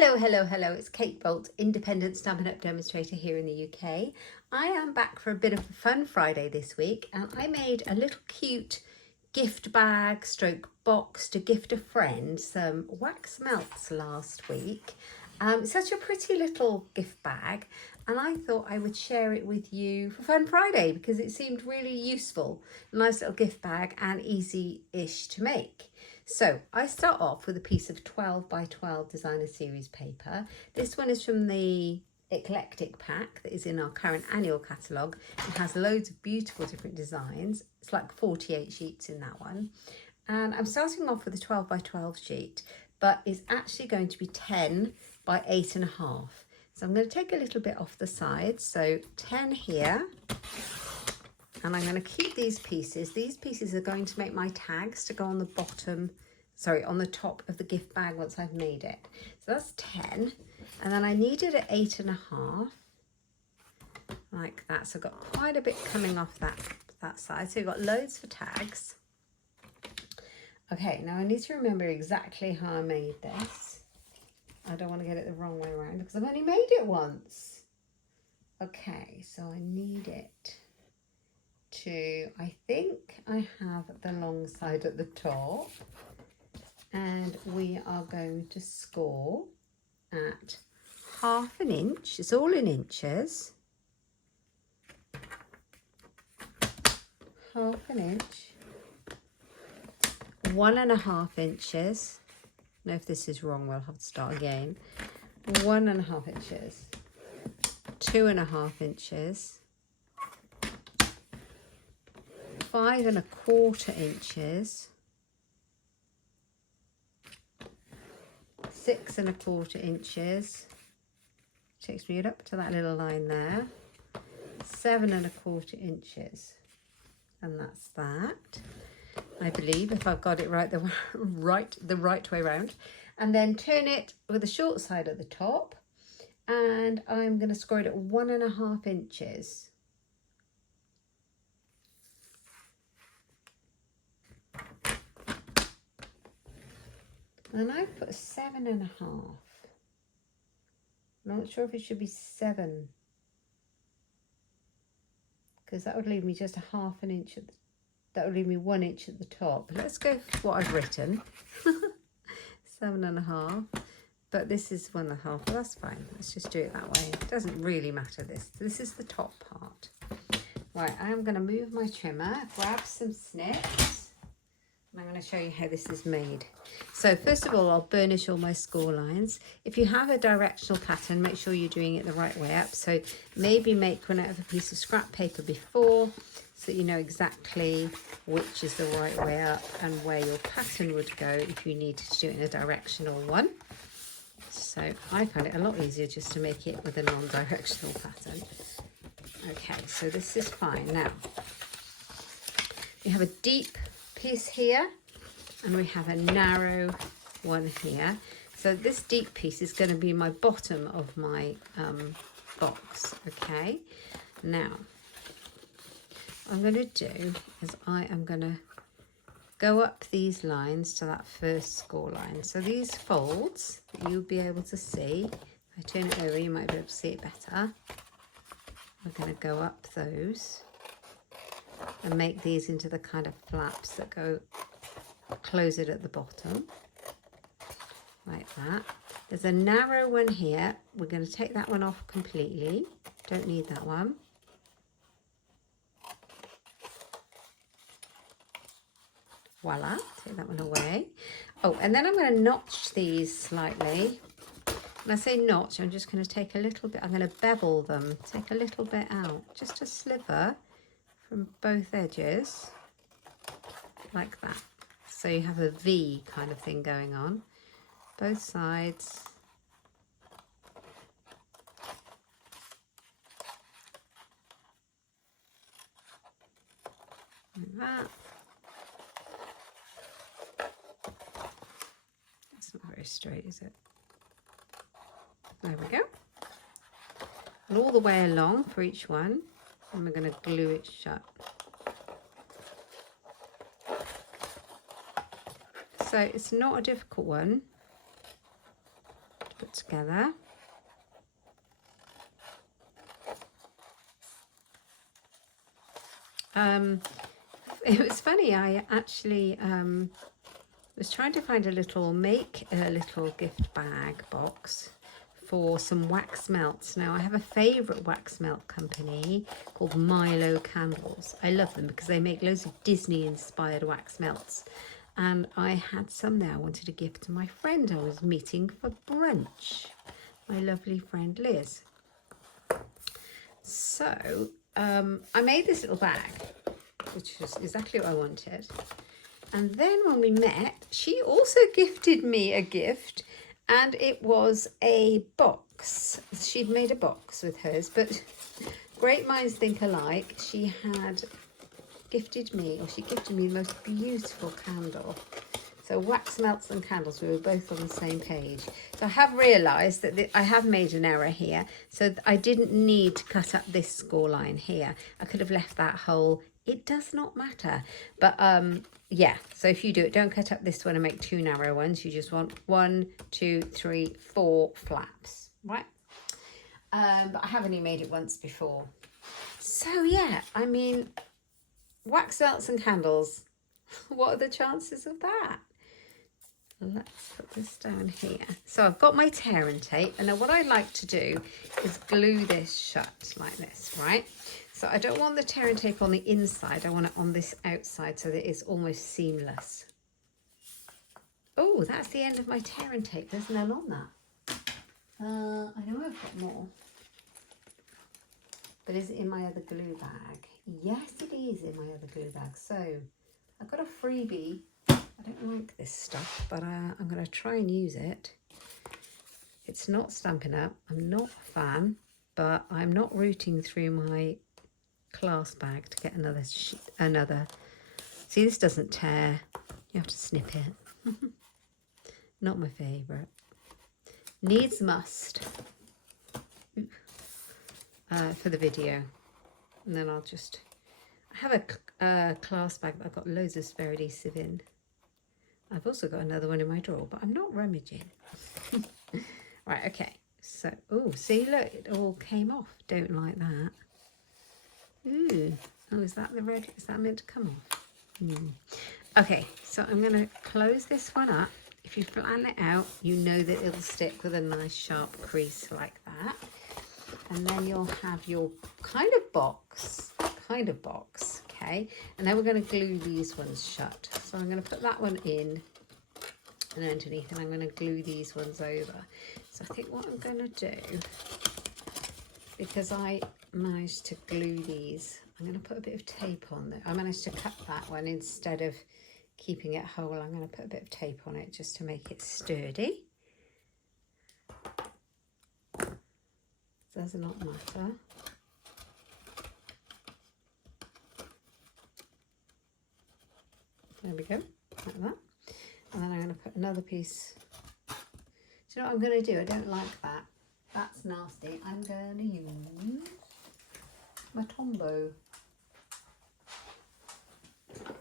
Hello, it's Kate Bolt, independent Stampin' Up demonstrator here in the UK. I am back for a bit of a fun Friday this week, and I made a little cute gift bag stroke box to gift a friend some wax melts last week. Such a pretty little gift bag, and I thought I would share it with you for Fun Friday because it seemed really useful. A nice little gift bag and easy-ish to make. So I start off with a piece of 12 by 12 designer series paper. This one is from the Eclectic pack that is in our current annual catalogue. It has loads of beautiful different designs. It's like 48 sheets in that one. And I'm starting off with a 12 by 12 sheet, but it's actually going to be 10 by 8.5. So I'm going to take a little bit off the side. So 10 here. And I'm going to keep these pieces. These pieces are going to make my tags to go on the bottom, on the top of the gift bag once I've made it. So that's 10. And then I need it at 8.5, like that. So I've got quite a bit coming off that side. So you've got loads for tags. Okay, now I need to remember exactly how I made this. I don't want to get it the wrong way around because I've only made it once. Okay, so I need it to, I think I have the long side at the top, and we are going to score at 1/2 inch. It's all in inches. 1/2 inch, 1.5 inches. Now if this is wrong we'll have to start again. 1.5 inches, 2.5 inches, 5.25 inches, 6.25 inches, takes me up to that little line there, 7.25 inches, and that's that, I believe, if I've got it right the right way round. And then turn it with the short side at the top, and I'm going to score it at 1.5 inches. And I put 7.5. I'm not sure if it should be 7, because that would leave me just 1/2 inch that would leave me 1 inch at the top. Let's go for what I've written. 7.5, but this is 1.5. Well, that's fine. Let's just do it that way. It doesn't really matter. This is the top part. Right, I'm going to move my trimmer, grab some snips. I'm going to show you how this is made. So first of all, I'll burnish all my score lines. If you have a directional pattern, make sure you're doing it the right way up. So maybe make one out of a piece of scrap paper before, so that you know exactly which is the right way up and where your pattern would go if you needed to do it in a directional one. So I find it a lot easier just to make it with a non-directional pattern. Okay, so this is fine. Now, we have a deep piece here and we have a narrow one here. So this deep piece is going to be my bottom of my box. Okay, now what I'm going to do is I am going to go up these lines to that first score line. So these folds that you'll be able to see, if I turn it over you might be able to see it better. We're going to go up those and make these into the kind of flaps that go, close it at the bottom, like that. There's a narrow one here. We're going to take that one off completely. Don't need that one. Voila, take that one away. Oh, and then I'm going to notch these slightly. When I say notch, I'm just going to take a little bit, I'm going to bevel them, take a little bit out, just a sliver from both edges, like that. So you have a V kind of thing going on, both sides. Like that. That's not very straight, is it? There we go. And all the way along for each one, and we're going to glue it shut. So it's not a difficult one to put together. It was funny, I actually was trying to find make a little gift bag box for some wax melts. Now I have a favourite wax melt company called Milo Candles. I love them because they make loads of Disney inspired wax melts, and I had some there I wanted to give to my friend I was meeting for brunch, my lovely friend Liz. So I made this little bag, which is exactly what I wanted. And then when we met, she also gifted me a gift, and it was a box. She'd made a box with hers, but great minds think alike. She gifted me the most beautiful candle. So wax melts and candles, we were both on the same page. So I have realised that I have made an error here. So I didn't need to cut up this score line here. I could have left that whole. It does not matter. But yeah, so if you do it, don't cut up this one and make 2 narrow ones. You just want 1, 2, 3, 4 flaps, right? But I have only made it once before. So yeah, I mean, wax melts and candles. What are the chances of that? Let's put this down here. So I've got my tear and tape, and now what I like to do is glue this shut like this, right? So I don't want the tear and tape on the inside, I want it on this outside so that it's almost seamless. Oh, that's the end of my tear and tape. There's none on that. I know I've got more. But is it in my other glue bag? Yes, it is in my other glue bag. So I've got a freebie. I don't like this stuff, but I'm going to try and use it. It's not Stampin' Up. I'm not a fan, but I'm not rooting through my class bag to get another. See, this doesn't tear. You have to snip it. Not my favourite. Needs must for the video. And then I'll just... I have a class bag that I've got loads of spare adhesive in. I've also got another one in my drawer, but I'm not rummaging. Right, okay. So, oh, see, look, it all came off. Don't like that. Ooh. Oh, is that the red? Is that meant to come off? Okay, so I'm going to close this one up. If you flatten it out, you know that it'll stick with a nice sharp crease like that. And then you'll have your kind of box, okay? And then we're going to glue these ones shut. So I'm going to put that one in and underneath, and I'm going to glue these ones over. So I think what I'm going to do, because I managed to glue these, I'm going to put a bit of tape on there. I managed to cut that one instead of keeping it whole. I'm going to put a bit of tape on it just to make it sturdy. Does not matter. There we go, like that. And then I'm going to put another piece. Do you know what I'm going to do? I don't like that. That's nasty. I'm going to use my Tombow,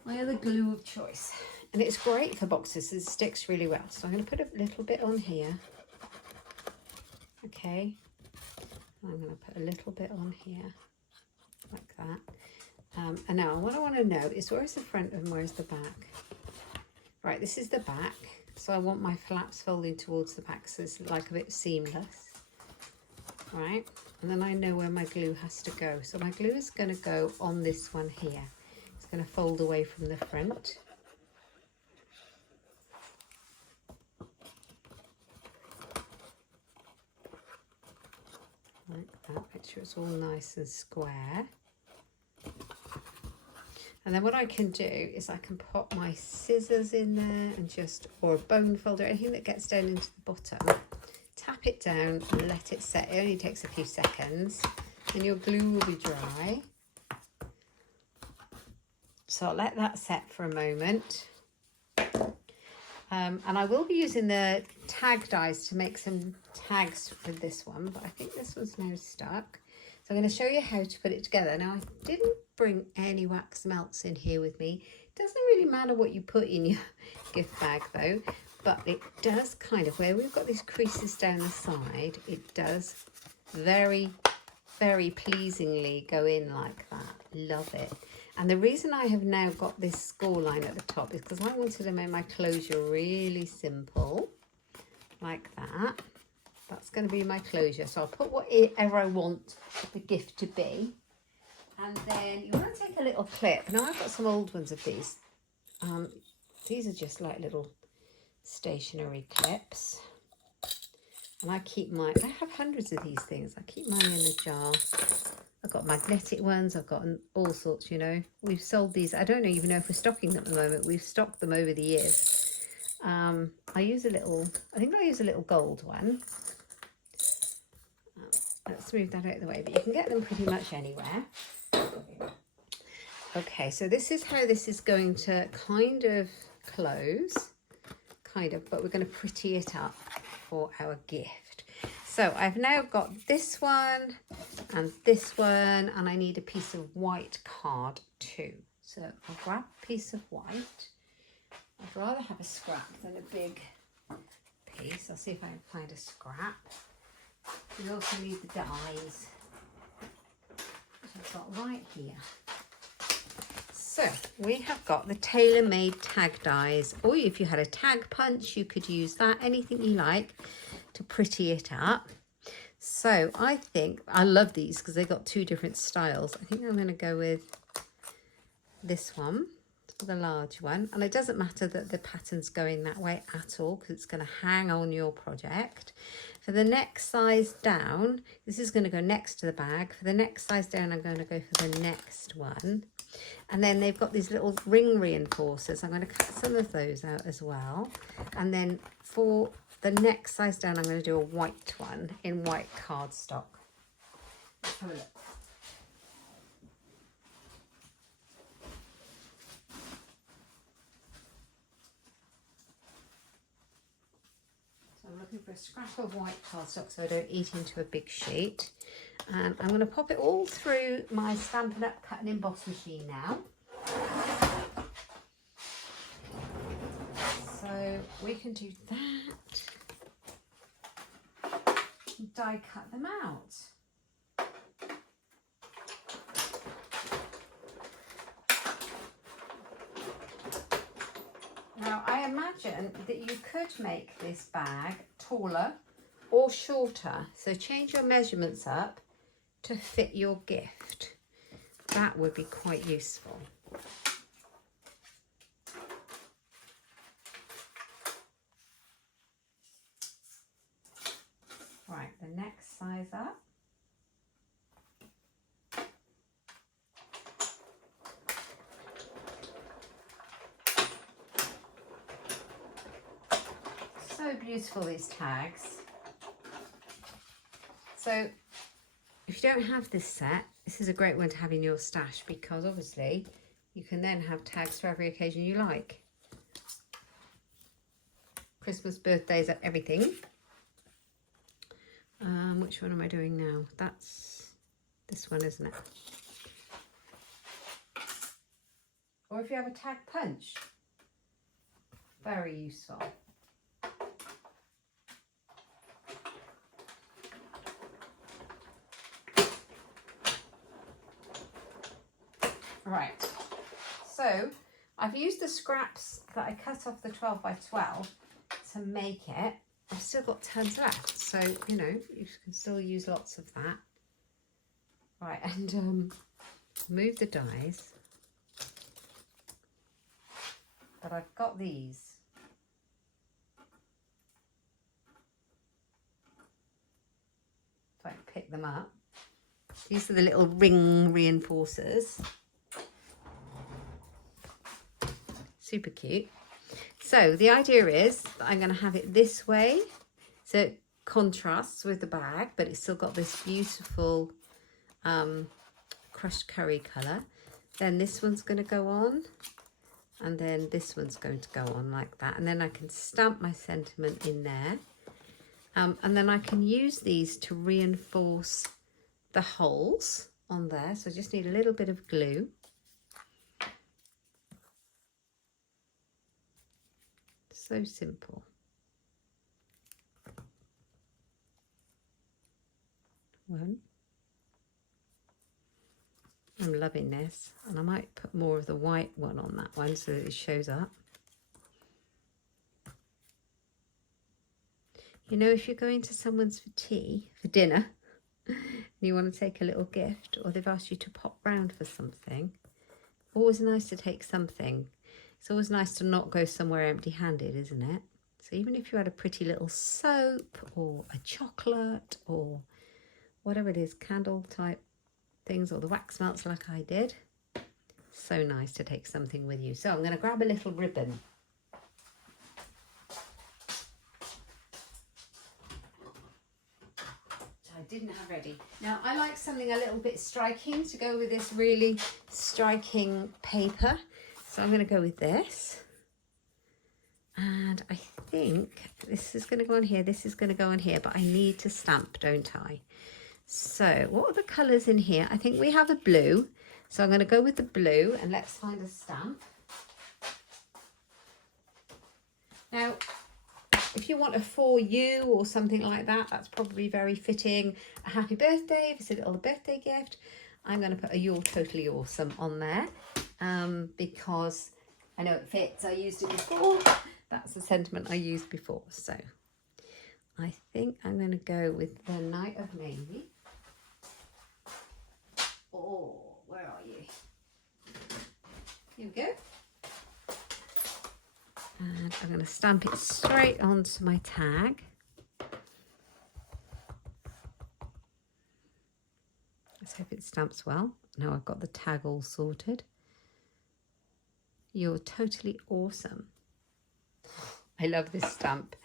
my other glue of choice. And it's great for boxes. It sticks really well. So I'm going to put a little bit on here. Okay. I'm going to put a little bit on here, like that. And now what I want to know is, where's the front and where's the back? Right, this is the back. So I want my flaps folding towards the back so it's like a bit seamless. Right, and then I know where my glue has to go. So my glue is going to go on this one here. It's going to fold away from the front. Like that, make sure it's all nice and square. And then what I can do is I can pop my scissors in there and just, or a bone folder, anything that gets down into the bottom. Tap it down and let it set. It only takes a few seconds and your glue will be dry. So I'll let that set for a moment. And I will be using the tag dies to make some tags with this one, but I think this one's now stuck. So I'm going to show you how to put it together. Now, I didn't bring any wax melts in here with me. It doesn't really matter what you put in your gift bag though, but it does kind of, where we've got these creases down the side, it does very, very pleasingly go in like that. Love it. And the reason I have now got this score line at the top is because I wanted to make my closure really simple, like that. That's going to be my closure. So I'll put whatever I want the gift to be. And then you want to take a little clip. Now I've got some old ones of these. These are just like little stationery clips. And I keep mine, I have hundreds of these things. I keep mine in a jar. I've got magnetic ones. I've got all sorts, you know. We've sold these. I don't even know if we're stocking them at the moment. We've stocked them over the years. I use a little, I think I use a little gold one. Let's move that out of the way. But you can get them pretty much anywhere. Okay, so this is how this is going to kind of close. Kind of, but we're going to pretty it up for our gift. So I've now got this one, and I need a piece of white card too. So I'll grab a piece of white. I'd rather have a scrap than a big piece. I'll see if I can find a scrap. We also need the dies, which I've got right here. So we have got the tailor-made tag dies, or if you had a tag punch, you could use that, anything you like to pretty it up. So I think, I love these because they've got two different styles. I think I'm going to go with this one, the large one. And it doesn't matter that the pattern's going that way at all because it's going to hang on your project. For the next size down, this is going to go next to the bag. For the next size down, I'm going to go for the next one. And then they've got these little ring reinforcers. I'm going to cut some of those out as well. And then for the next size down, I'm going to do a white one in white cardstock. Let's have a look. So I'm looking for a scrap of white cardstock so I don't eat into a big sheet. And I'm going to pop it all through my Stampin' Up! Cut and Emboss machine now. So we can do that. Die cut them out. Now I imagine that you could make this bag taller or shorter. So change your measurements up to fit your gift. That would be quite useful. Right, the next size up. So beautiful, these tags. So if you don't have this set, this is a great one to have in your stash because obviously you can then have tags for every occasion you like. Christmas, birthdays, everything. Which one am I doing now? That's this one, isn't it? Or if you have a tag punch, very useful. Right, so I've used the scraps that I cut off the 12 by 12 to make it. I've still got tons left, so you know you can still use lots of that. Right, and move the dies. But I've got these. If I can pick them up. These are the little ring reinforcers. Super cute. So the idea is that I'm going to have it this way, so it contrasts with the bag, but it's still got this beautiful crushed curry colour. Then this one's going to go on, and then this one's going to go on like that. And then I can stamp my sentiment in there. And then I can use these to reinforce the holes on there. So I just need a little bit of glue. So simple. one. I'm loving this, and I might put more of the white one on that one so that it shows up. You know, if you're going to someone's for tea, for dinner, and you want to take a little gift, or they've asked you to pop round for something, always nice to take something. It's always nice to not go somewhere empty-handed, isn't it? So even if you had a pretty little soap or a chocolate or whatever it is, candle type things, or the wax melts like I did, so nice to take something with you. So I'm going to grab a little ribbon. I didn't have ready. Now I like something a little bit striking to go with this really striking paper. So I'm going to go with this. And I think this is going to go on here. This is going to go on here, but I need to stamp, don't I? So what are the colours in here? I think we have a blue. So I'm going to go with the blue, and let's find a stamp. Now, if you want a for you or something like that, that's probably very fitting. A happy birthday, if it's a little birthday gift. I'm going to put a You're Totally Awesome on there because I know it fits. I used it before. That's the sentiment I used before. So I think I'm going to go with the Night of Navy. Oh, where are you? Here we go. And I'm going to stamp it straight onto my tag. Let's hope it stamps well. Now I've got the tag all sorted. You're Totally Awesome. I love this stamp.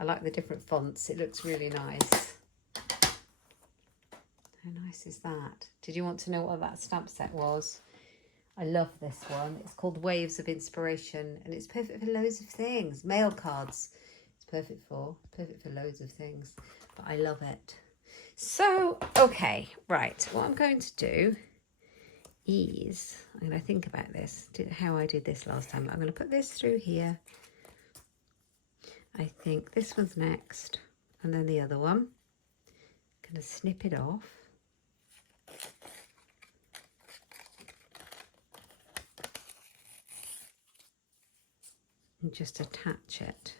I like the different fonts. It looks really nice. How nice is that? Did you want to know what that stamp set was? I love this one. It's called Waves of Inspiration, and it's perfect for loads of things. Mail cards. It's perfect for loads of things, but I love it. So, okay, right. What I'm going to do is, I'm going to think about this, how I did this last time. I'm going to put this through here. I think this one's next, and then the other one. I'm going to snip it off. And just attach it.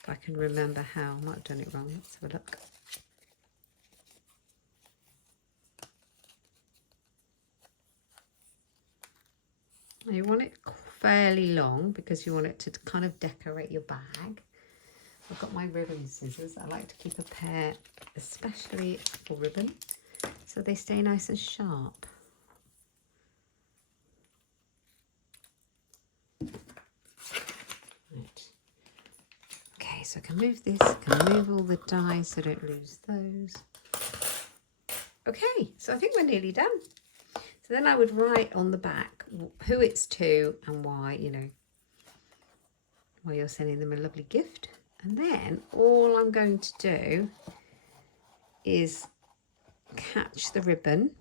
If I can remember how. I might have done it wrong. Let's have a look. You want it fairly long because you want it to kind of decorate your bag. I've got my ribbon scissors. I like to keep a pair especially for ribbon so they stay nice and sharp. Right. Okay, so I can move this, I can move all the dies so I don't lose those. Okay, so I think we're nearly done. So then I would write on the back who it's to and why, you know, why you're sending them a lovely gift. And then all I'm going to do is catch the ribbon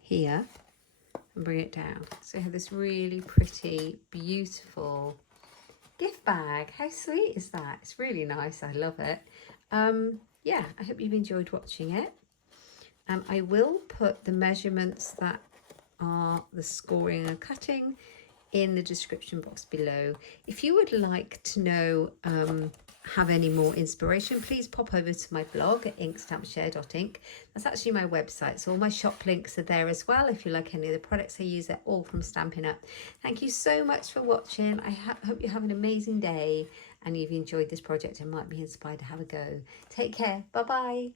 here and bring it down. So I have this really pretty, beautiful gift bag. How sweet is that? It's really nice. I love it. Yeah, I hope you've enjoyed watching it. I will put the measurements that are the scoring and cutting in the description box below. If you would like to know, have any more inspiration, please pop over to my blog at inkstampshare.ink. That's actually my website, so all my shop links are there as well. If you like any of the products I use, they're all from Stampin' Up. Thank you so much for watching. I hope you have an amazing day and you've enjoyed this project and might be inspired to have a go. Take care. Bye bye.